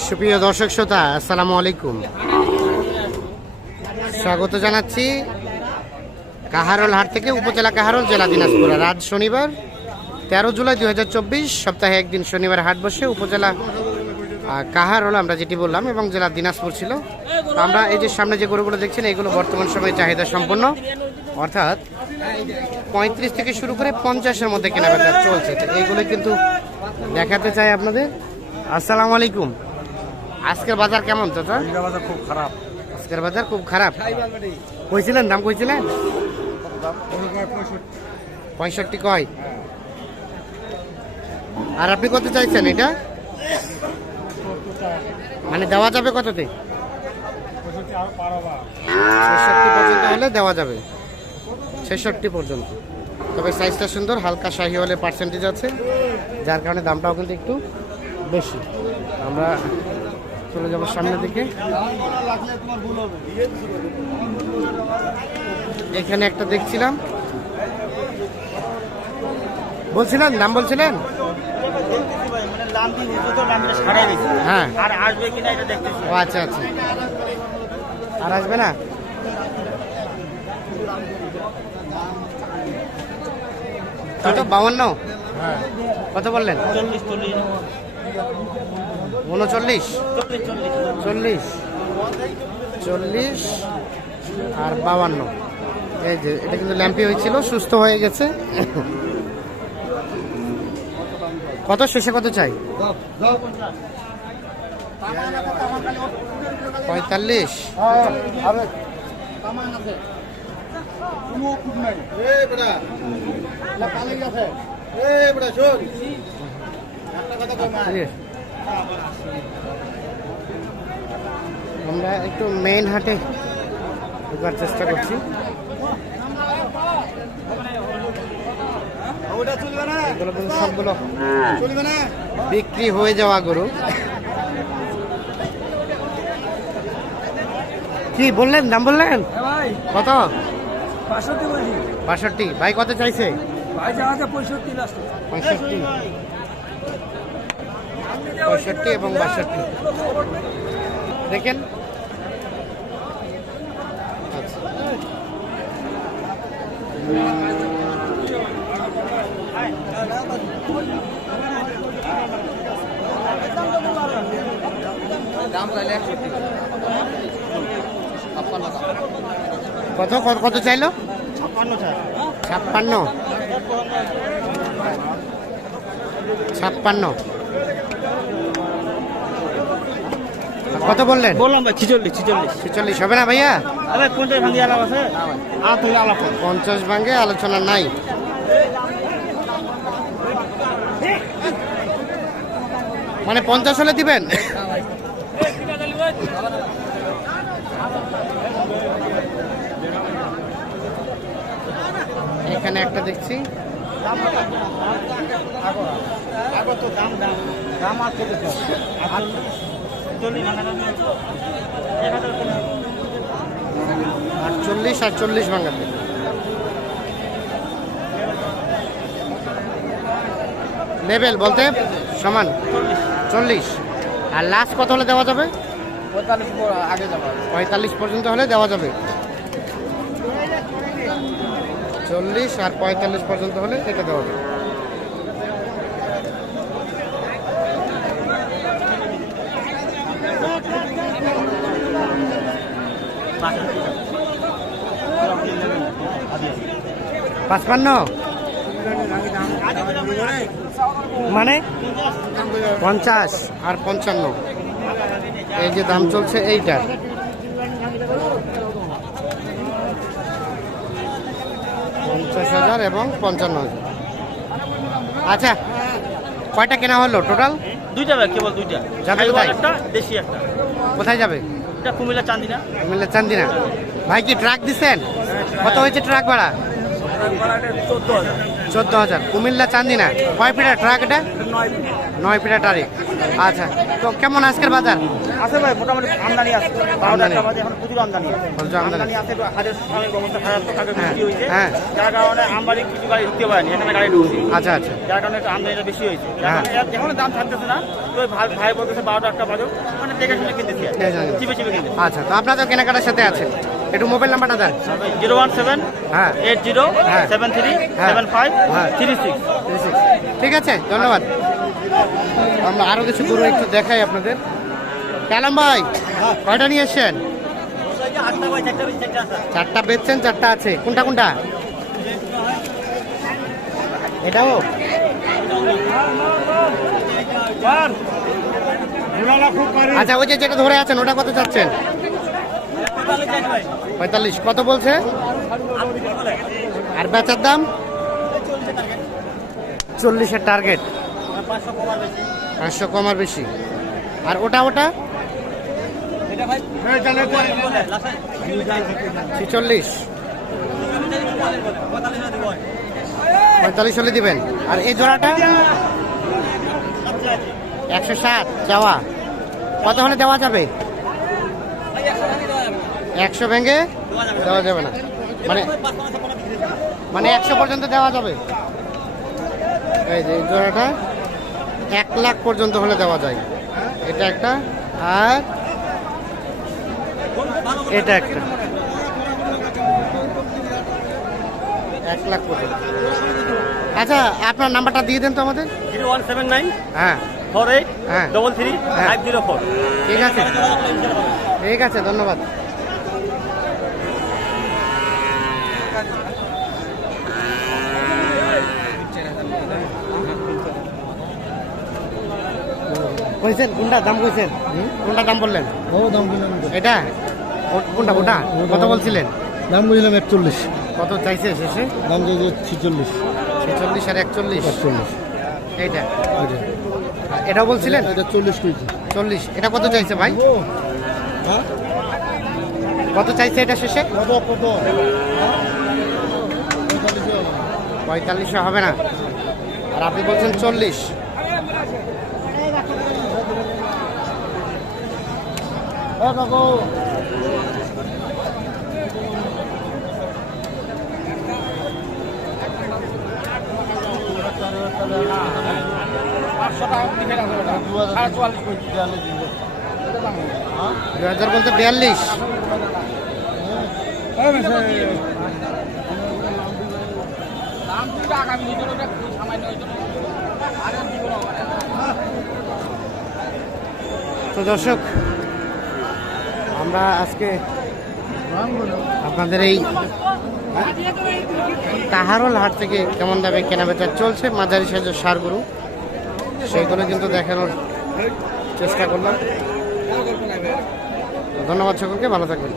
সুপ্রিয় দর্শক শ্রোতা, আসসালামু আলাইকুম। স্বাগত জানাচ্ছি কাহারোল হাট থেকে, উপজেলা কাহারোল, জেলা দিনাজপুর। আজ শনিবার, তেরো জুলাই দুই হাজার চব্বিশ, সপ্তাহে একদিন শনিবার হাট বসে উপজেলা কাহারোল, আমরা যেটি বললাম, এবং জেলা দিনাজপুর ছিল। আমরা এই যে সামনে যে গরুগুলো দেখছেন, এগুলো বর্তমান সময়ে চাহিদা সম্পন্ন। অর্থাৎ পঁয়ত্রিশ থেকে শুরু করে পঞ্চাশের মধ্যে কেনাবেচা চলছে। এইগুলো কিন্তু দেখাতে চাই আপনাদের। আসসালামু আলাইকুম। আজকের বাজার কেমন চাচা? বাজার খুব খারাপ। আজকের বাজার খুব খারাপ? কইছিলেন দাম কইছিলেন? পঁয়ষট্টি কয়? আর আপনি কত চাইছেন এটা? মানে দেওয়া যাবে কততে? ছেষট্টি পর্যন্ত হলে দেওয়া যাবে। ছেষট্টি পর্যন্ত। তবে সাইজটা সুন্দর হালকা শাহি হলে পার্সেন্টেজ আছে। যার কারণে দামটাও কিন্তু একটু বেশি। আমরা চলে যাব সামনের দিকে। এখানে একটা দেখছিলাম। বলছিলেন? নাম বলছিলেন? হ্যাঁ। আর আসবে কিনা এটা দেখতেছি ও আচ্ছা আচ্ছা। আর আসবে না? কত বাউন্ন? হ্যাঁ। কত বললেন? চল্লিশ চল্লিশ। উনচল্লিশ। চল্লিশ। চল্লিশ আর বাউান্ন। এই যে এটা কিন্তু ল্যাম্পি হয়েছিল সুস্থ হয়ে গেছে। কত শেষে কত চাই? পঁয়তাল্লিশ। আমরা একটু মেইন হাটে ঢোকার চেষ্টা করছি। এগুলো কিন্তু সবগুলো বিক্রি হয়ে যাওয়া গরু। কি বললেন? দাম বললেন? ভাই। কত? বাষট্টি ভাই কত চাইছে? পঁয়ষট্টি। পঁয়ষট্টি এবং বাষট্টি। দেখেন। কত কত কত চাইলো? ছাপ্পান্ন। ছাপ্পান্ন ছাপ্পান্ন আর কত বললেন? বললাম ভাই ছিচল্লিশ ছিচল্লিশ। ছেচল্লিশ হবে না ভাইয়া? পঞ্চাশ ভাঙি আলাপ আছে। পঞ্চাশ ভাঙ্গে আলোচনা নাই। মানে পঞ্চাশ হলে দিবেন? এখানে একটা দেখছি। দাম দাম দাম আটচল্লিশ? আটচল্লিশ ভাঙ্গাতে লেভেল বলতে সমান। চল্লিশ। আর লাস্ট কত হলে দেওয়া যাবে? পঁয়তাল্লিশ আগে যাব পঁয়তাল্লিশ পর্যন্ত হলে দেওয়া যাবে। চল্লিশ আর পঁয়তাল্লিশ পর্যন্ত হলে এটা দেওয়া যাবে। পাঁচপান্ন? মানে? পঞ্চাশ। আর পঞ্চান্ন। এই যে দাম চলছে এইটার পঞ্চাশ হাজার এবং পঞ্চান্ন হাজার। আচ্ছা কয়টা কেনা হলো টোটাল? দুইটা কেবল দুইটা। যাবে কোথায়? দেশি একটা। কোথায় যাবে? এটা কুমিল্লা চান্দিনা। কুমিল্লা চান্দিনা। ভাই কি ট্রাক দিছেন? কত হয়েছে ট্রাক ভাড়া? চোদ্দ হাজার। চোদ্দ হাজার। কুমিল্লা চান্দিনা। কয় ফিটার ট্রাক এটা? নয় নয় তারিখ আচ্ছা তো কেমন আজকের বাজার আছে ভাই মোটামুটি আমদানি আছে আমদানি। এখন প্রচুর আমদানি আমদানি। আমদানি আছে একটু হাজার সামনের অবস্থা খারাপ তো কাকে হ্যাঁ, বৃষ্টি হয়েছে হ্যাঁ। যার কারণে আমবাড়ি কিছু গাড়ি ঢুকতে পারেনি এখানে গাড়ি ঢুকছে আচ্ছা আচ্ছা যার কারণে একটু আমদানিটা বেশি হয়েছে হ্যাঁ। এখন দাম থাকতেছে না তো ভাই ভাই বলতেছে বারোটা একটা বাজো মানে দেখে শুনে কিনতেছি। চিপে চিপে কিনতেছি আচ্ছা তো আপনারা তো কেনাকাটার সাথে আছেন একটু মোবাইল নাম্বারটা দেন জিরো ওয়ান সেভেন হ্যাঁ এইট জিরো হ্যাঁ। সেভেন থ্রি হ্যাঁ। সেভেন ফাইভ হ্যাঁ। থ্রি সিক্স ঠিক আছে ধন্যবাদ আমরা আরও কিছু গরু একটু দেখাই আপনাদের। কালাম ভাই, কয়টা নিয়ে এসছেন? চারটা বেচছেন, চারটা আছে। কোনটা কোনটা? এটাও? আচ্ছা ওই যে যেটা ধরে আছেন, ওটা কত চাচ্ছেন? পঁয়তাল্লিশ। কত বলছে? আর বেচার দাম? চল্লিশের টার্গেট পাঁচশো কমার বেশি। কম আর বেশি। আর ওটা ওটা? এটা ছিচল্লিশ। পঁয়তাল্লিশ হলে দিবেন। আর এই জোড়াটা? একশো সাত যাওয়া। কত হলে দেওয়া যাবে? একশো ভেঙে দেওয়া যাবে না। মানে মানে একশো পর্যন্ত দেওয়া যাবে। এই যে এই জোড়াটা। এক লাখ পর্যন্ত হলে দেওয়া যায়। এটা একটা আর এটা একটা। এক লাখ পর্যন্ত। আচ্ছা আপনার নাম্বারটা দিয়ে দেন তো আমাদের। জিরো ওয়ান সেভেন নাইন হ্যাঁ। ফোর এইট হ্যাঁ। Double three. Five zero four ঠিক আছে। ঠিক আছে ধন্যবাদ। কইছেন? কোনটা দাম কইছেন? কোনটা দাম বললেন? ও দাম বললাম। এটা? কোনটা ওটা কত বলছিলেন? দাম বুঝলাম একচল্লিশ। কত চাইছে শেষে? দাম চাইছে ছিচল্লিশ। ছেচল্লিশ আর একচল্লিশ? একচল্লিশ। এইটা? এটাও বলছিলেন? এটা চল্লিশ কেজি। চল্লিশ। এটা কত চাইছে ভাই? হ্যাঁ? কত চাইছে এটা শেষে? কত কত? পঁয়তাল্লিশে হবে না। আর আপনি বলছেন চল্লিশ। দু হাজার বলতে বিয়াল্লিশ তো দর্শক আমরা আজকে আপনাদের এই তাহারল হাট থেকে কেমন দামে কেনাবেচা চলছে, মাঝারি সাহায্য সার গরু সেইগুলো কিন্তু দেখানোর চেষ্টা করলাম। ধন্যবাদ সকলকে, ভালো থাকবেন।